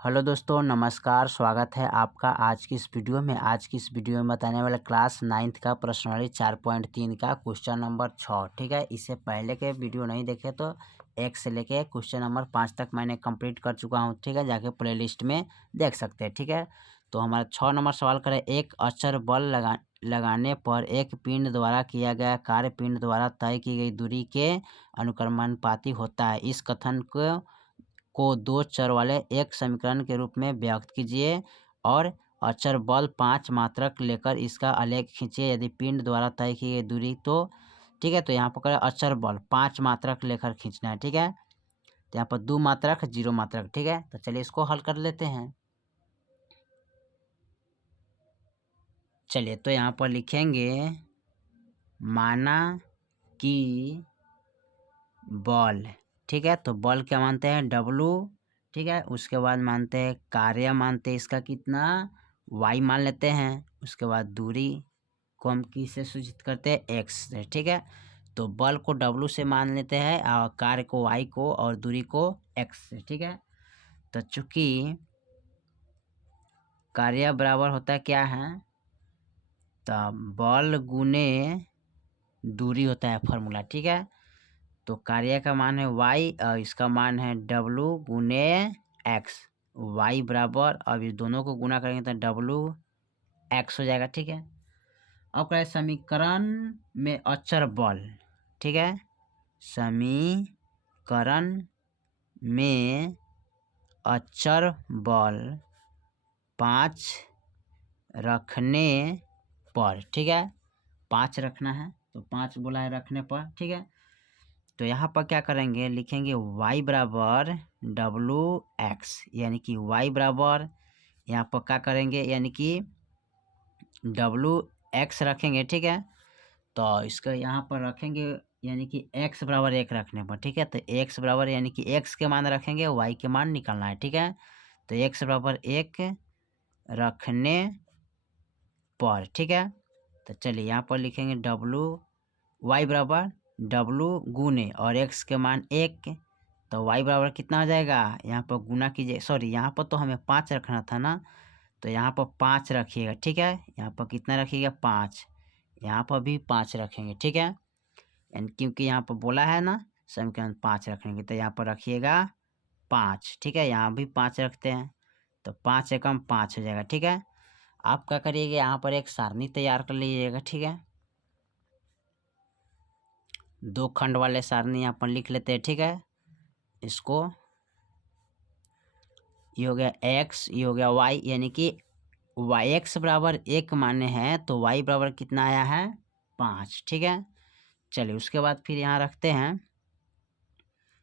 Hello दोस्तों, नमस्कार। स्वागत है आपका आज की इस वीडियो में। आज की इस वीडियो में बताने वाला क्लास 9th का प्रश्नावली 4.3 का क्वेश्चन नंबर 6। ठीक है, इससे पहले के वीडियो नहीं देखे तो 1 से लेके क्वेश्चन नंबर 5 तक मैंने कंप्लीट कर चुका हूं। ठीक है, जाके प्लेलिस्ट में देख सकते हैं। ठीक है, तो हमारा 6 नंबर सवाल करें। एक अचर बल लगाने पर एक पिंड द्वारा किया गया कार्य पिंड द्वारा तय की गई दूरी के अनुक्रमानुपाती होता है। इस कथन को दो चर वाले एक समीकरण के रूप में व्यक्त कीजिए और अचर बल 5 मात्रक लेकर इसका आलेख खींचिए यदि पिंड द्वारा तय की गई दूरी तो। ठीक है, तो यहाँ पर करें अचर बल 5 मात्रक लेकर खींचना है। ठीक है, तो यहाँ पर 2 मात्रक 0 मात्रक। ठीक है, तो चलिए इसको हल कर लेते हैं। चलिए, तो यहाँ पर लिखेंगे माना कि बल। ठीक है, तो बल क्या मानते हैं? W। ठीक है, उसके बाद मानते हैं कार्य, मानते हैं इसका कितना y मान लेते हैं। उसके बाद दूरी को हम किससे सूचित करते हैं? x से। ठीक है, तो बल को W से मान लेते हैं और कार्य को y को और दूरी को x से। ठीक है, तो चूंकि कार्य बराबर होता है क्या है, तो बल गुने दूरी होता है फॉर्मूला। ठीक है, तो कार्य का मान है y और इसका मान है W गुने x। y बराबर, अब इस दोनों को गुना करेंगे तो W x हो जाएगा। ठीक है, अब करें समीकरण में अचर बल। ठीक है, समीकरण में अचर बल 5 रखने पर। ठीक है, 5 रखना है तो 5 बोला है रखने पर। ठीक है, तो यहाँ पर क्या करेंगे, लिखेंगे y बराबर WX, यानी कि y बराबर यहाँ पर क्या करेंगे, यानी कि WX रखेंगे। ठीक है, तो इसका यहाँ पर रखेंगे यानी कि x बराबर 1 रखने पर। ठीक है, तो x बराबर यानी कि x के मान रखेंगे, y के मान निकालना है। ठीक है, तो x बराबर 1 रखने पर। ठीक है, तो चलिए यहाँ पर लिखेंगे y बराबर W गुने और x के मान 1, तो y बराबर कितना हो जाएगा, यहाँ पर गुना कीजिए। सॉरी, यहाँ पर तो हमें 5 रखना था ना, तो यहाँ पर 5 रखिएगा। ठीक है, यहाँ पर कितना रखिएगा? 5। यहाँ पर भी 5 रखेंगे। ठीक है, एंड क्योंकि यहाँ पर बोला है ना समीकरण 5 रखेंगे, तो यहाँ पर रखिएगा 5। ठीक है, यहाँ भी 5 रखते हैं, तो 5 एकम 5 हो जाएगा। ठीक है, आप क्या करिएगा, यहाँ पर एक सारणी तैयार कर लीजिएगा। ठीक है, 2 खंड वाले सारणी यहाँ पर लिख लेते हैं। ठीक है, इसको ये हो गया x, ये हो गया y, यानी कि x बराबर 1 माने हैं तो y बराबर कितना आया है? 5। ठीक है, चलिए उसके बाद फिर यहाँ रखते हैं,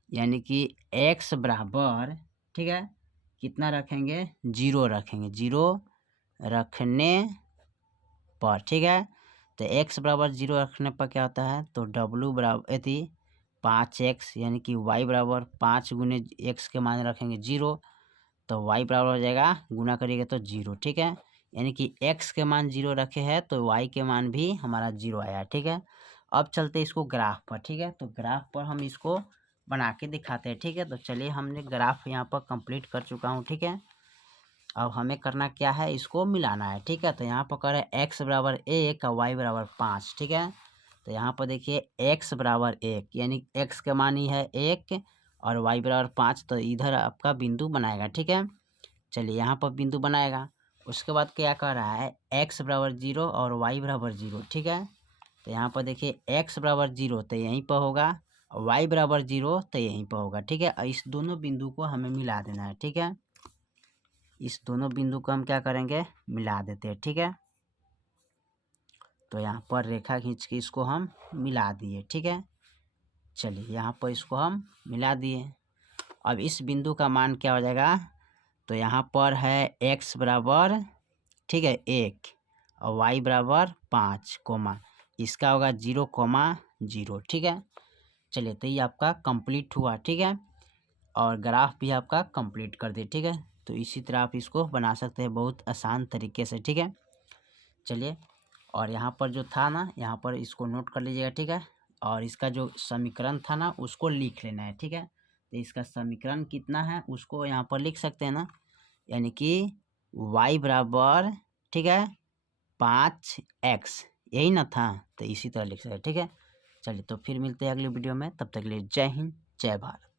यानी कि x बराबर, ठीक है, कितना रखेंगे? 0 रखेंगे, 0 रखने पर। ठीक है, तो x बराबर 0 रखने पर क्या होता है, तो W बराबर यदि 5x, यानी कि y बराबर 5 गुने x के मान रखेंगे 0, तो y बराबर हो जाएगा, गुना करिएगा तो 0। ठीक है, यानी कि x के मान 0 रखे हैं तो y के मान भी हमारा 0 आया। ठीक है, अब चलते इसको ग्राफ पर। ठीक है, तो ग्राफ पर हम इसको बना के दिखाते हैं। ठीक है, तो चलिए हमने ग्राफ यहाँ पर कंप्लीट कर चुका हूँ। ठीक है, अब हमें करना क्या है, इसको मिलाना है। ठीक है, तो यहाँ पर करें x बराबर 1 और y बराबर 5। ठीक है, तो यहाँ पर देखिए x बराबर 1 यानी x के मान ही है 1 और y बराबर 5, तो इधर आपका बिंदु बनाएगा। ठीक है, चलिए यहाँ पर बिंदु बनाएगा। उसके बाद क्या कर रहा है, x बराबर 0 और y बराबर 0। ठीक है, तो यहाँ पर देखिए x बराबर 0 तो यहीं पर होगा, y बराबर 0 तो यहीं पर होगा। ठीक है, इस दोनों बिंदु को हमें मिला देना है। ठीक है, इस दोनों बिंदु को हम क्या करेंगे, मिला देते हैं। ठीक है, तो यहाँ पर रेखा खींच के इसको हम मिला दिए। ठीक है, चलिए यहाँ पर इसको हम मिला दिए। अब इस बिंदु का मान क्या हो जाएगा, तो यहाँ पर है x बराबर, ठीक है, 1 और y बराबर 5 कोमा, इसका होगा 0,0। ठीक है, चलिए तो ये आपका कंप्लीट हुआ। ठीक है, और ग्राफ भी आपका कंप्लीट कर दिए। ठीक है, तो इसी तरह आप इसको बना सकते हैं बहुत आसान तरीके से। ठीक है, चलिए, और यहाँ पर जो था ना, यहाँ पर इसको नोट कर लीजिएगा। ठीक है, और इसका जो समीकरण था ना उसको लिख लेना है। ठीक है, तो इसका समीकरण कितना है उसको यहाँ पर लिख सकते हैं ना, यानी कि y बराबर, ठीक है, 5x, यही ना था, तो इसी तरह लिख सकते हैं। ठीक है, चलिए तो फिर मिलते हैं अगली वीडियो में, तब तक के लिए जय हिंद जय भारत।